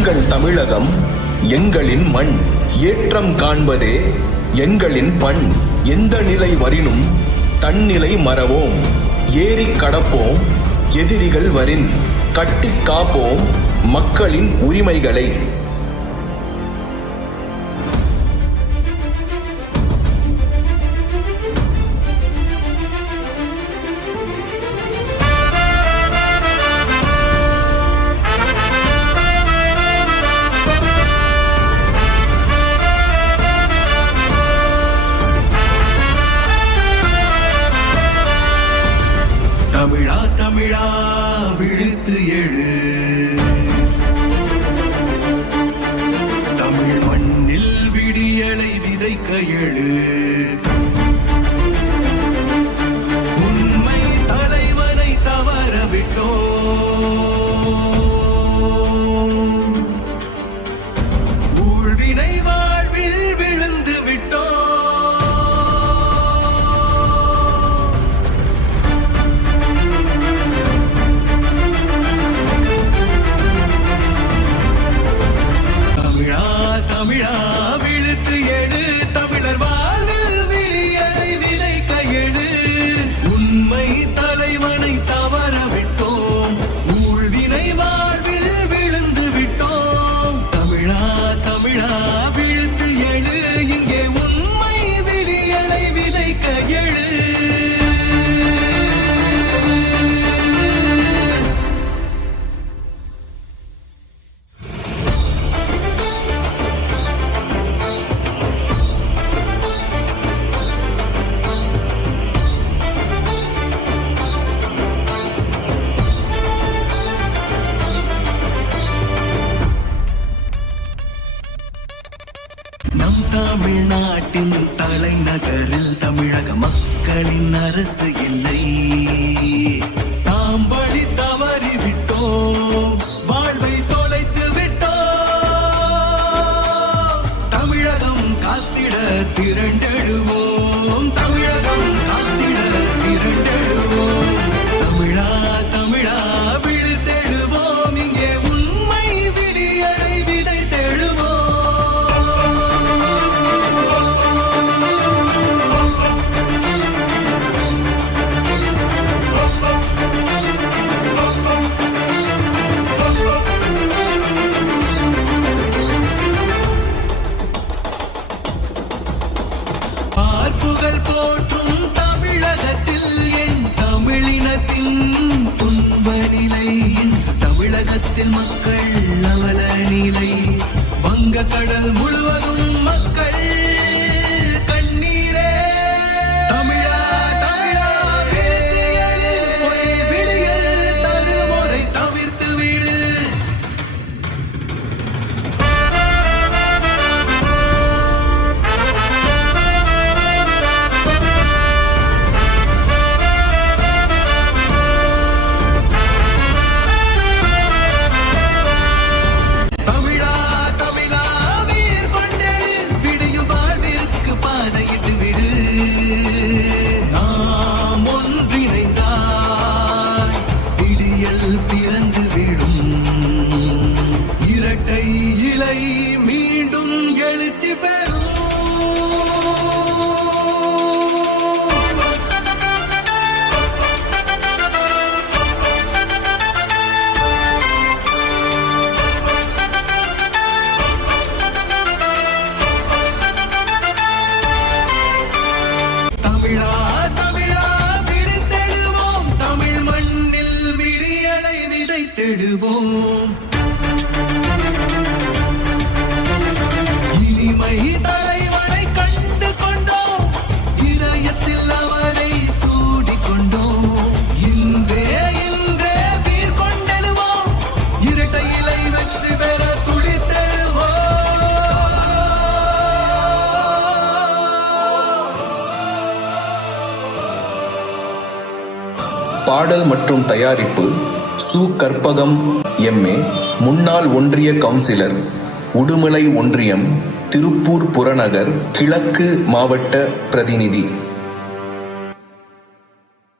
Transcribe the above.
எங்கள் தமிழகம் எங்களின் மண், ஏற்றம் காண்பதே எங்களின் பண். எந்த நிலை வரினும் தன்னிலை மறவோம், ஏறி கடப்போம் எதிரிகள் வரின், கட்டி காப்போம் மக்களின் உரிமைகளை. தமிழா தமிழா விழித்து எழு, தமிழ் மண்ணில் விடியலை விதைக்க எழு. உண்மை தலைவனை தவற விட்டோ, ஊழ்வினை வாழ்வில் விழுந்து விட்டோ. தமிழா விழுத்து எழு, தமிழர் வாழ்வில் விடியலை விதைக்க எழு. உண்மை தலைவனை தவற விட்டோம், ஊழ்வினை வாழ்வில் விழுந்து விட்டோம். தமிழா தமிழா விழுத்து எழு, இங்கே உண்மை விடியலை விதைக்க எழு. நம் தமிழ்நாட்டின் தலைநகரில் தமிழக மக்களின் அரசு இல்லை. நாம் வழி தவறி விட்டோம், வாழ்வை தொலைத்து விட்டோம். தமிழகம் காத்திட திரண்டெழுவோம், தமிழகம் காத்திட திரண்டெழுவோம். தமிழா தமிழா விழித்தெழுவோம், இங்கே உண்மை விடியலை விதைத்தெழுவோம். புகழ் போற்றும் தமிழகத்தில் என் தமிழினத்தின் துன்ப நிலை. இன்று தமிழகத்தில் மக்கள் அவல நிலை, வங்க கடல் முழுவதும் மக்கள் கண்ணீரே. தமிழா தமிழா விடியல் தருமுறை தவிர்த்து விடு. நாம் ஒன்றிணைந்தால் விடியல் பிறந்து விடும், இரட்டை இலை மீண்டும் எழுச்சி பெறும். தமிழா தமிழா விழித்தெழுவோம், தமிழ் மண்ணில் விடியலை விதைத்தெழுவோம். இனிமை தலைவனை கண்டு கொண்டோம், இதயத்தில் அவரை சூடிக் கொண்டோம். இன்றே இன்றே வீர் கொண்டெழுவோம், இரட்டை இலை வெற்றி பெற துடித்தெழுவோம். பாடல் மற்றும் தயாரிப்பு சு. கற்பகம் எம்.ஏ., முன்னாள் ஒன்றிய கவுன்சிலர், உடுமலை ஒன்றியம், திருப்பூர் புறநகர் கிழக்கு மாவட்ட பிரதிநிதி.